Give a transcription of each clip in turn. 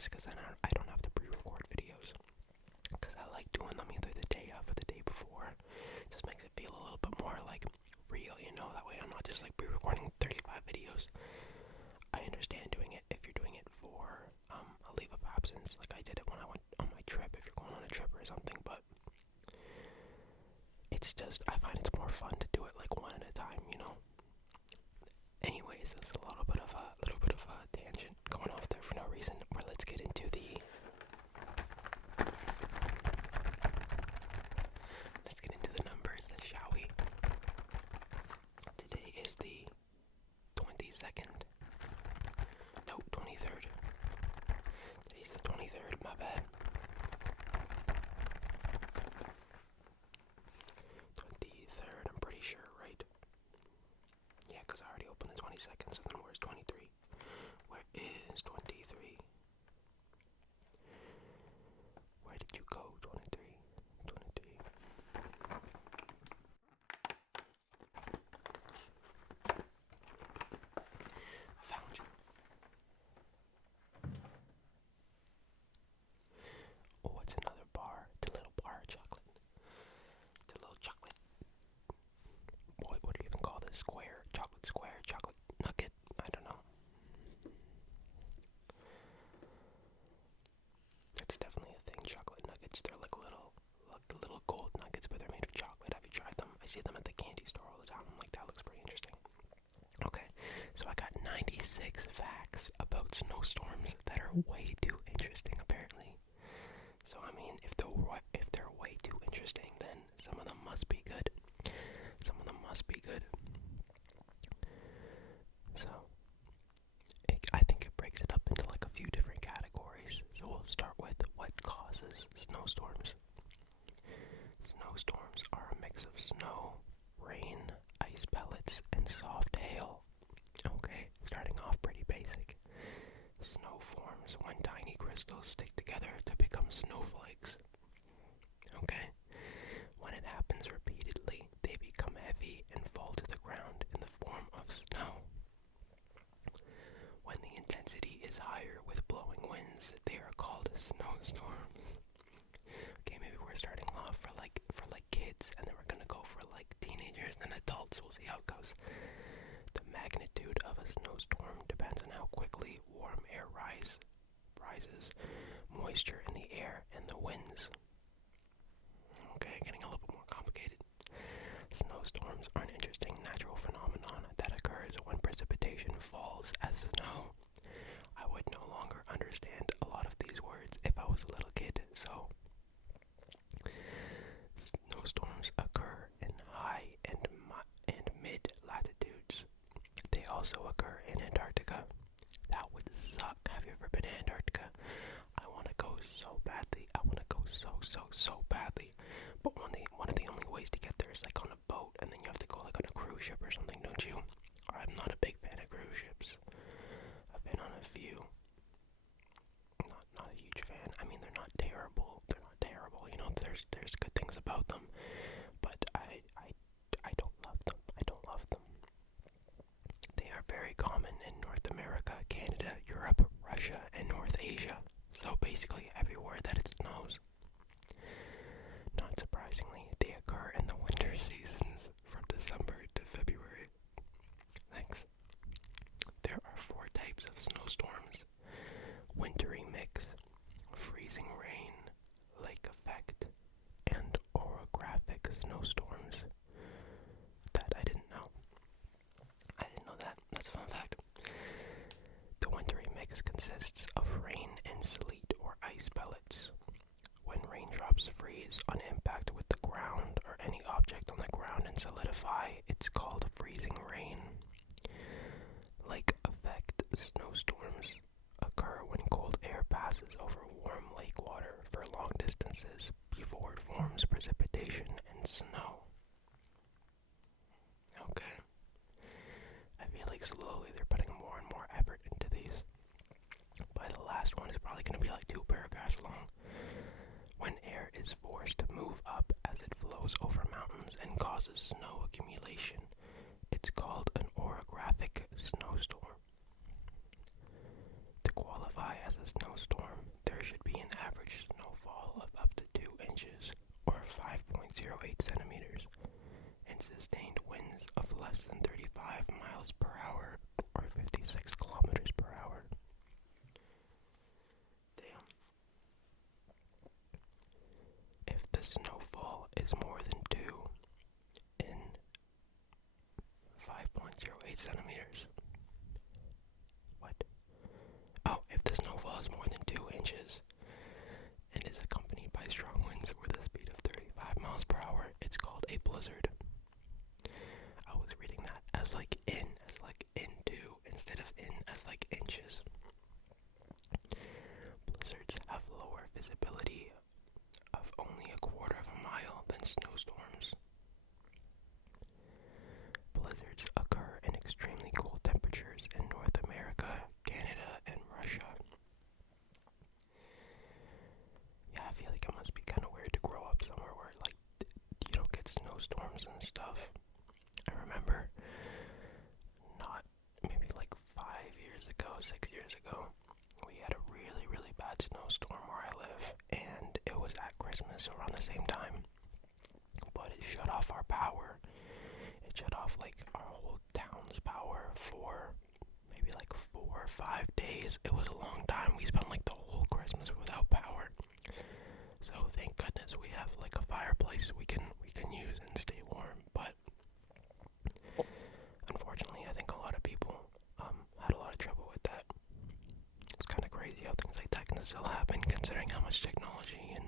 this because then I don't have to pre-record videos. Because I like doing them either the day of or the day before. It just makes it feel a little bit more like real, you know? That way I'm not just like pre-recording 35 videos. I understand doing it if you're doing it for a leave of absence, like I did it when I went on my trip, if you're going on a trip or something, but it's just, I find it's more fun to do it like one at a time, you know? Anyways, that's a little bit of a tangent going off there for no reason, where let's get into the numbers, shall we? Today is the 22nd. No, 23rd. Today's the 23rd, my bad. 23rd, I'm pretty sure, right? Yeah, because I already opened the 22nd, so then where's 23? Where is 23? Where did you go, 23? 23. Found you. Oh, what's another bar? The little bar of chocolate. The little chocolate. What do you even call this? Square? Chocolate square? Chocolate nugget? I don't know. It's definitely a thing, chocolate nuggets. They're like little gold nuggets, but they're made of chocolate. Have you tried them? I see them at the candy store all the time. I'm like, that looks pretty interesting. Okay, so I got 96 facts about snowstorms that are way too interesting, apparently. So, I mean, if they're way too interesting, then some of them must be good. Some of them must be good. So, I think it breaks it up into like a few different categories. So we'll start with what causes snowstorms. Snowstorms are a mix of snow, rain, ice pellets, and soft hail. Okay, starting off pretty basic. Snow forms when tiny crystals stick together to become snowflakes. Okay, when it happens repeatedly, they become heavy and fall to the ground in the form of snow. When the intensity is higher with blowing winds, they are called snowstorms. Okay, maybe we're starting off for like kids, and then we're gonna go for like teenagers and adults. We'll see how it goes. The magnitude of a snowstorm depends on how quickly warm air rises, moisture in the air, and the winds. Okay, getting a little bit more complicated. Snowstorms are an interesting natural phenomenon that occurs when precipitation falls as snow. I would no longer understand a lot of these words if I was a little kid, so snowstorms occur in high and mid latitudes. They also occur in Antarctica. That would suck. Have you ever been to Antarctica? I want to go so badly. I want to go so badly. But one of the only ways to get there is like on a boat, and then you have to go like on a cruise ship or something, don't you? I'm not a big fan of cruise ships. I've been on a few. Not a huge fan. I mean, they're not terrible. You know, there's good things about them, but I don't love them. I don't love them. They are very common in North America, Canada, Europe, Russia, and North Asia. So basically everywhere that it snows. Not surprisingly, they occur in the winter seasons from December to February. Thanks. There are 4 types of snowstorms: wintry mix, freezing rain, lake effect, and orographic snowstorms. That I didn't know. I didn't know that. That's a fun fact. The wintry mix consists of rain and sleet or ice pellets. When raindrops freeze on impact with the ground or any object on the ground and solidify, it's called freezing rain. Lake effect snowstorms occur when cold air passes over warm lake water for long distances before it forms precipitation and snow. Okay. I feel like slowly they're putting more and more effort into these. By the last one, it's probably going to be like 2 paragraphs long. When air is forced to move up as it flows over mountains and causes snow accumulation, it's called an orographic snowstorm. ice we can use and stay warm. But unfortunately, I think a lot of people had a lot of trouble with that. It's kind of crazy how things like that can still happen, considering how much technology and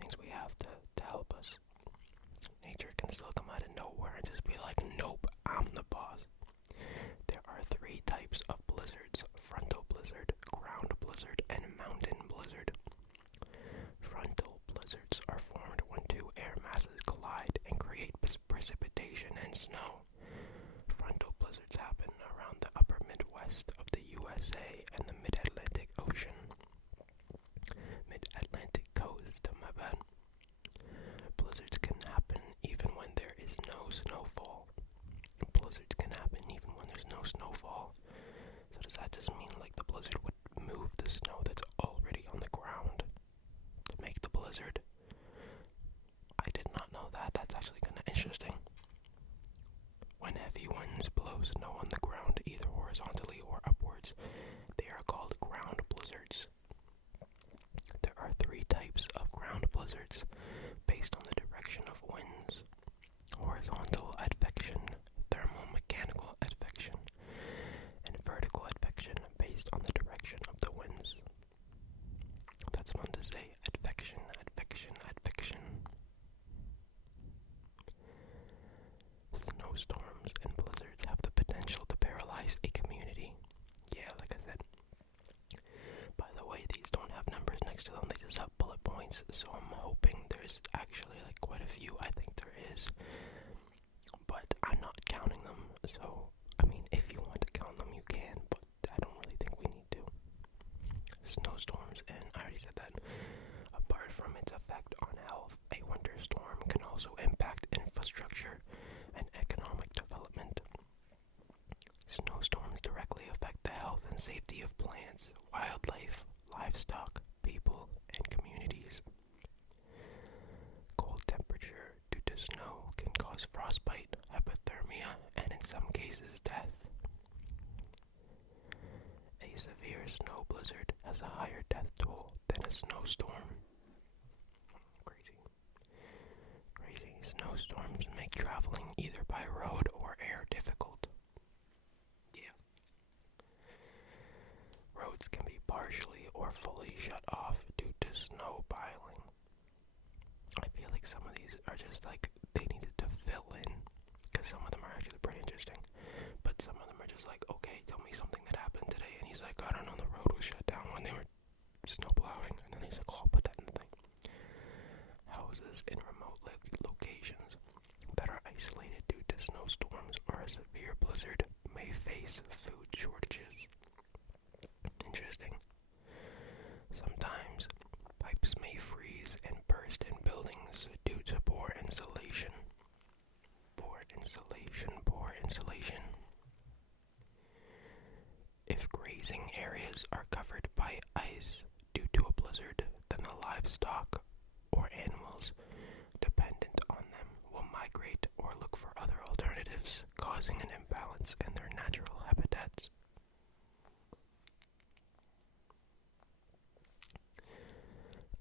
things we have to help us. Nature can still come out of nowhere and just be like, nope, I'm the boss. There are 3 types of blizzards: frontal blizzard, ground blizzard, and mountain blizzard. Frontal blizzards are formed when 2 air masses collide and create precipitation and snow. Frontal blizzards happen around the upper Midwest of the USA and the Mid-Atlantic Ocean. Mid-Atlantic coast, my bad. Blizzards can happen even when there is no snowfall. Blizzards can happen even when there's no snowfall. So does that just mean like the blizzard would move the snow that's already on the ground to make the blizzard? I did not know that. That's actually kind of interesting. When heavy winds blow snow on the ground, either horizontally or upwards, they are called ground blizzards. There are 3 types of ground blizzards based on the direction of winds: horizontal advection, thermomechanical advection, and vertical advection based on the direction of the winds. That's fun to say. Advection, advection, advection. Snowstorms and blizzards have the potential to paralyze a community. Yeah, like I said. By the way, these don't have numbers next to them, they just have bullet points, so I'm hoping there's actually like quite a few. I think there is, but I'm not counting them. So, I mean, if you want to count them, you can, but I don't really think we need to. Snowstorms, and I already said that. Apart from its effect on health, a winter storm can also impact infrastructure and economic development. Snowstorms directly affect the health and safety of plants, wildlife, livestock, people, and communities. Cold temperature due to snow can cause frostbite, hypothermia, and in some cases death. A severe snow blizzard has a higher death toll than a snowstorm. Crazy. Crazy. Snowstorms make traveling either by road or air difficult. Yeah. Roads can be partially or fully shut off due to snow piling. I feel like some of these are just like they needed to fill in, because some of them are actually pretty interesting, but some of them are just like, okay, tell me something that happened today, and he's like, I don't know, the road was shut down when they were snow plowing, and then he's like, oh, I'll put that in the thing. Houses in remote locations that are isolated due to snowstorms or a severe blizzard may face food shortages. Interesting. Sometimes pipes may freeze and burst in buildings due to poor insulation. Poor insulation, poor insulation. If grazing areas are covered by ice due to a blizzard, then the livestock or animals dependent on them will migrate or look for other alternatives, causing an imbalance in their natural habitats.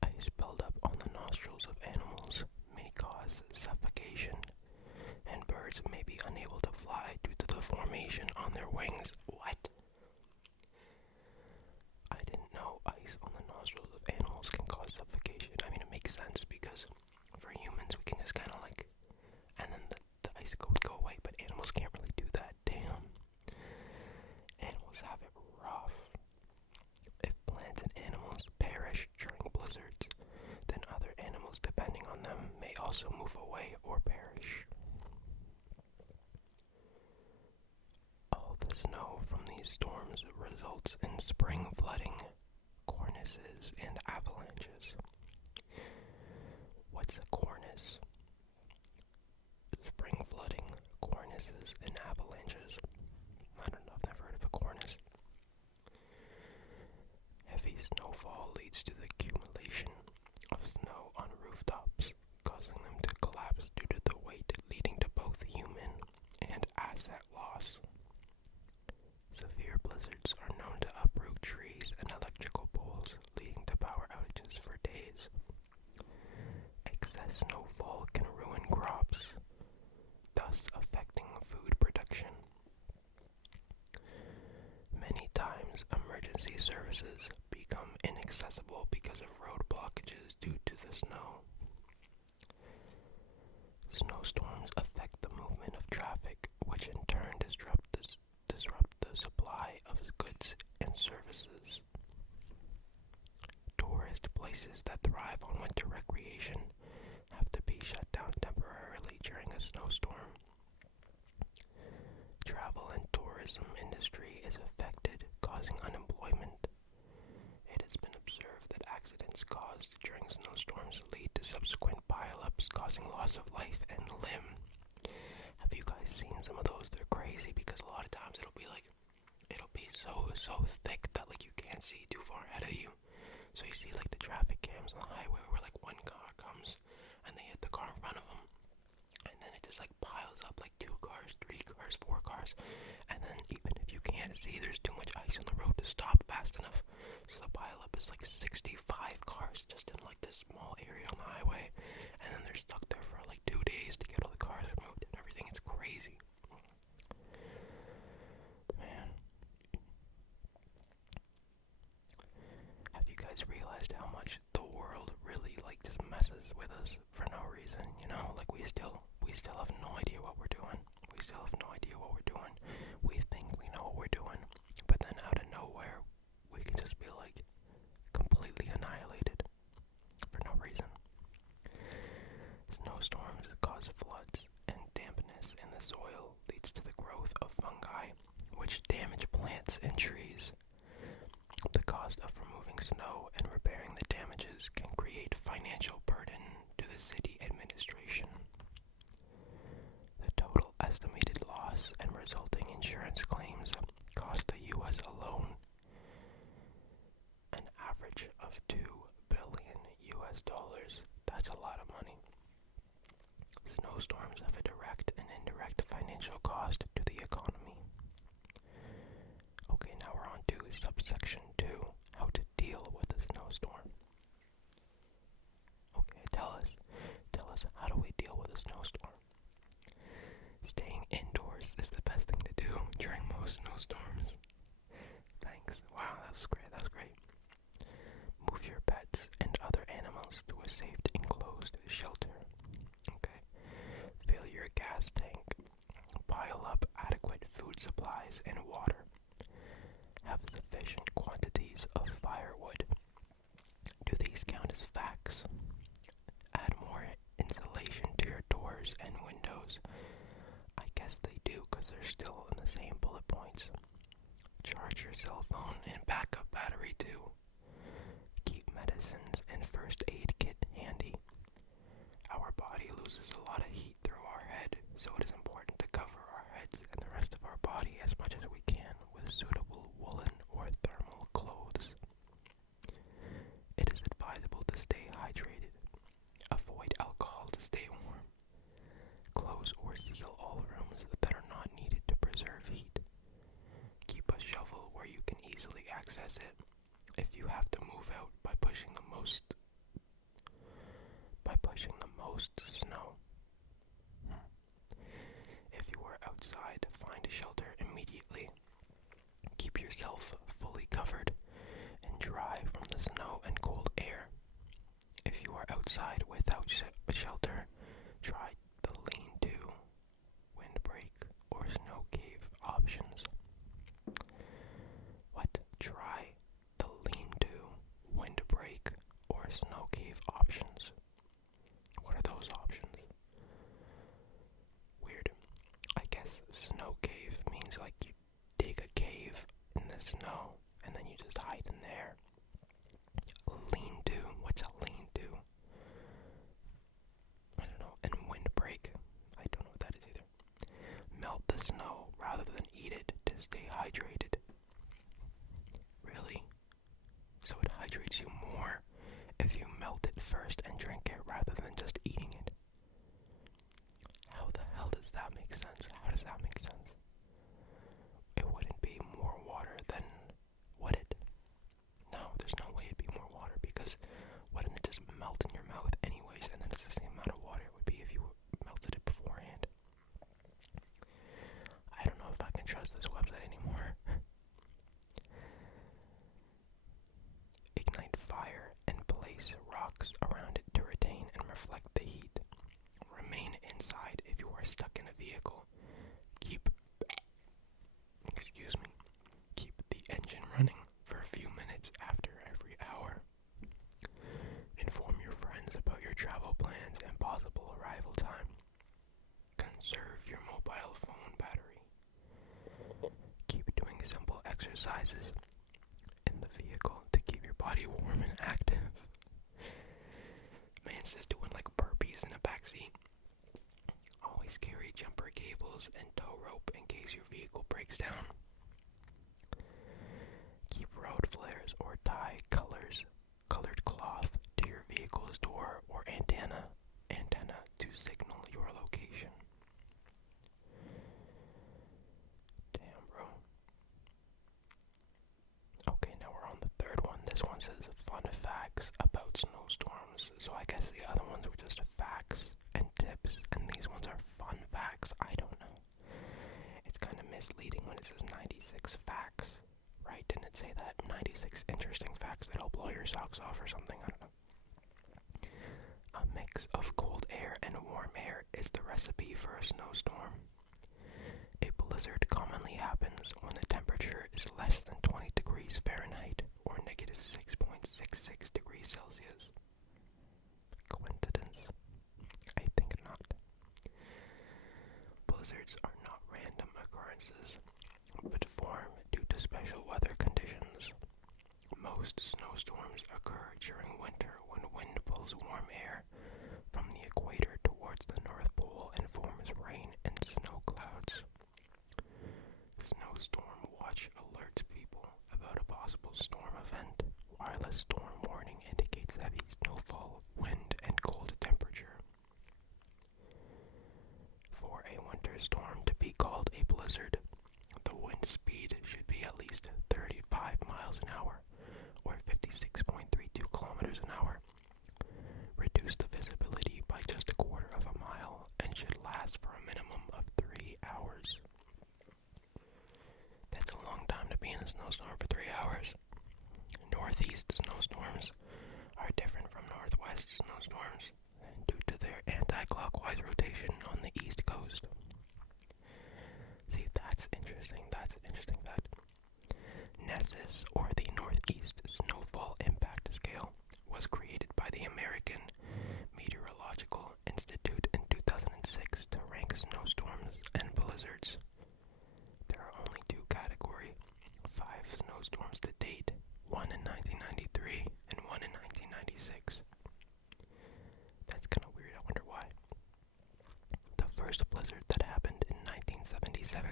Ice buildup on the nostrils of animals may cause suffocation, and birds may be unable to fly due to the formation on their wings. What? I didn't know ice on the nostrils of animals can cause suffocation. I mean, it makes sense because for humans we can just kind of like, and then the icicle would go away, but animals can't really do that. Damn. Animals have it rough. If plants and animals perish during blizzards, then other animals depending on them may also move away or perish. All the snow services become inaccessible because of road blockages due to the snow. Snowstorms affect the movement of traffic, which in turn disrupt the supply of goods and services. Tourist places that thrive on winter recreation have to be shut down temporarily during a snowstorm. Travel and tourism industry is affected, causing unemployment. It has been observed that accidents caused during snowstorms lead to subsequent pile-ups, causing loss of life and limb. Have you guys seen some of those? They're crazy because a lot of times it'll be so thick that like you can't see too far ahead of you. So you see like the traffic cams on the highway where like one car comes and they hit the car in front of them, and then it just like piles up like 2 cars, 3 cars, 4 cars, and then even if you can't see, there's too much ice on the road to stop fast enough. So the pile up is like 65 cars just in like this small area on the highway, and then they're stuck there for like 2 days to get all the cars removed and everything. It's crazy. Man. Have you guys realized how much the world really like just messes with us for no reason? You know, like we still have no idea what we're doing. We still have no idea what we're doing. We think we know what we're doing, but then out of nowhere, we can just be like completely annihilated for no reason. Snowstorms cause floods, and dampness in the soil leads to the growth of fungi, which damage plants and trees. The cost of removing snow and repairing the damages can create financial burden to the city administration. The total estimated loss and resulting insurance claims cost the U.S. alone an average of $2 billion US. That's a lot of money. Snowstorms have a direct and indirect financial cost to the economy. Okay, now we're on to subsection 2, how to deal with a snowstorm. Okay, tell us, how do we deal with a snowstorm? Staying indoors is the best thing to do during most snowstorms. Thanks. Wow, that's great. Move your pets and other animals to a safe enclosed shelter. Okay. Fill your gas tank. Pile up adequate food supplies and water. Have sufficient quantities of firewood. Do these count as facts? Add more insulation to your doors and windows. I guess they do because they're still in the same bullet points. Charge your cell phone and backup battery too. Keep medicines and first aid kit handy. Our body loses a lot of heat through our head, so it is important to cover our heads and the rest of our body as much as we can with suitable woolen or thermal clothes. It is advisable to stay hydrated. Avoid alcohol to stay warm. Close or seal all rooms that are not needed to preserve heat. Keep a shovel where you can easily access it if you have to move out by pushing the most snow. If you are outside, find a shelter immediately. Keep yourself fully covered and dry from the snow and cold air. If you are outside without shelter, try the lean-to, windbreak, or snow cave options. What? Try the lean-to, windbreak, or snow cave options. What are those options? Weird. I guess snow cave means like you dig a cave in the snow and then you just hide in there. Lean-to. What's a lean-to? I don't know. And windbreak. I don't know what that is either. Melt the snow rather than eat it to stay hydrated. Really? So it hydrates you more if you melt it first and drink it rather than just eating it. How the hell does that make sense? How does that make sense? It wouldn't be more water than, would it? No, there's no way it'd be more water because wouldn't it just melt in your mouth anyways, and then it's the same amount of water it would be if you melted it beforehand. I don't know if I can trust this website anymore. blocks around it to retain and reflect the heat. Remain inside if you are stuck in a vehicle. Keep the engine running for a few minutes after every hour. Inform your friends about your travel plans and possible arrival time. Conserve your mobile phone battery. Keep doing simple exercises in the vehicle to keep your body warm and active. Man's just doing like burpees in a backseat. Always carry jumper cables and tow rope in case your vehicle breaks down. Keep road flares or tie colored cloth to your vehicle's door or antenna to signal your location. Damn, bro. Okay, now we're on the third one. This one says fun facts about snowstorms. So I guess the other ones were just facts and tips, and these ones are fun facts. I don't know. It's kind of misleading when it says 96 facts, right? Didn't it say that? 96 interesting facts that'll blow your socks off or something? I don't know. A mix of cold air and warm air is the recipe for a snowstorm. A blizzard commonly happens when the temperature is less than 20 degrees Fahrenheit or negative 6.66 degrees Celsius. Coincidence? I think not. Blizzards are not random occurrences, but form due to special weather conditions. Most snowstorms occur during winter when wind pulls warm air from the equator towards the North Pole and forms rain and snow clouds. Snowstorm watch alerts people about a possible storm event, while a storm warning indicates heavy snowfall, wind, and cold temperature. For a winter storm to be called a blizzard, the wind speed should be at least 35 miles an hour, or 56.32 kilometers an hour. Reduce the visibility by just a quarter of a mile and should last for a minimum of 3 hours. That's a long time to be in a snowstorm for 3 hours. Northeast snowstorms are different from northwest snowstorms due to their anti-clockwise rotation on the east coast. See, that's interesting. That's an interesting fact. NESIS, or the Northeast Snowfall Impact Scale, was created by the American Meteorological Institute in 2006 to rank snowstorms and blizzards. There are only 2 categories, 5 snowstorms to date, one in 1993 and one in 1996. That's kind of weird, I wonder why. The first blizzard that happened in 1977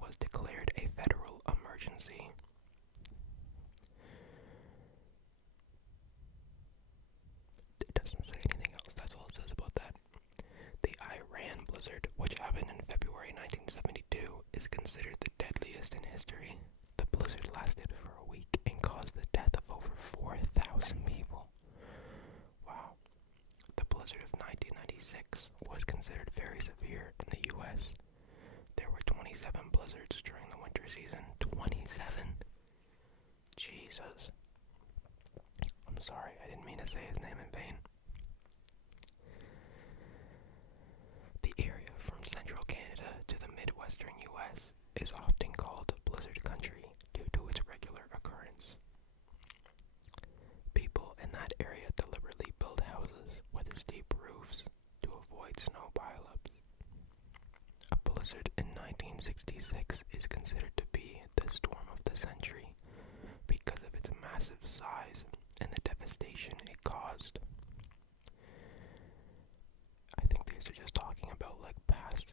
was declared a federal emergency. It doesn't say anything else, that's all it says about that. The Iran blizzard, which happened in February 1972, is considered the deadliest in history. The blizzard lasted for a week and caused the death of over 4,000 people. Wow. The blizzard of 1996 was considered very severe in the U.S. There were 27 blizzards during the winter season. 27? Jesus. I'm sorry, I didn't mean to say his name in vain. The area from central Canada to the midwestern U.S. is often called blizzard country due to its regular occurrence. People in that area deliberately build houses with steep roofs to avoid snow pileups. A blizzard in 1966 is considered to be the storm of the century because of its massive size and the devastation it caused. I think these are just talking about like past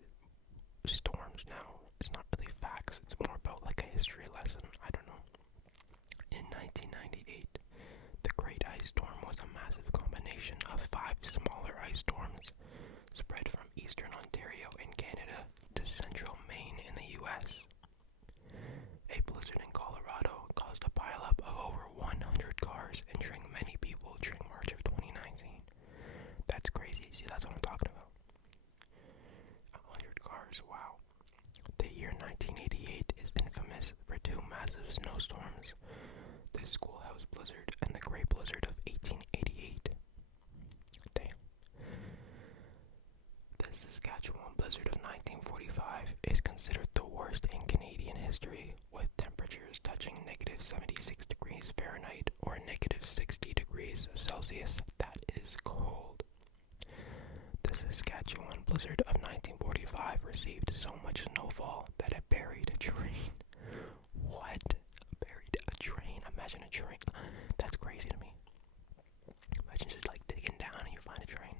storms now. It's not really facts, it's more about like a history lesson. I don't know. In 1998, the Great Ice Storm was a massive combination of 5 smaller ice storms spread from eastern Ontario in Canada to central Maine in the U.S. A blizzard in Colorado caused a pileup of over 100 cars, injuring many people during March of 2019. That's crazy. See, that's what I'm talking about. 100 cars, wow. The year 1988 is infamous for 2 massive snowstorms. The schoolhouse history, with temperatures touching negative 76 degrees Fahrenheit or negative 60 degrees Celsius. That is cold. The Saskatchewan blizzard of 1945 received so much snowfall that it buried a train. What? Buried a train? Imagine a train. That's crazy to me. Imagine just like digging down and you find a train.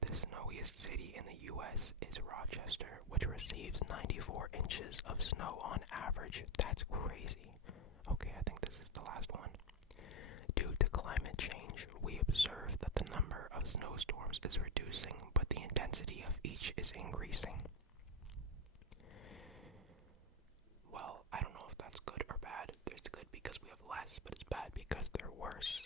The snowiest city in the U.S. is Rochester, which receives 94 inches of snow on average. That's crazy. Okay, I think this is the last one. Due to climate change, we observe that the number of snowstorms is reducing, but the intensity of each is increasing. Well, I don't know if that's good or bad. It's good because we have less, but it's bad because they're worse.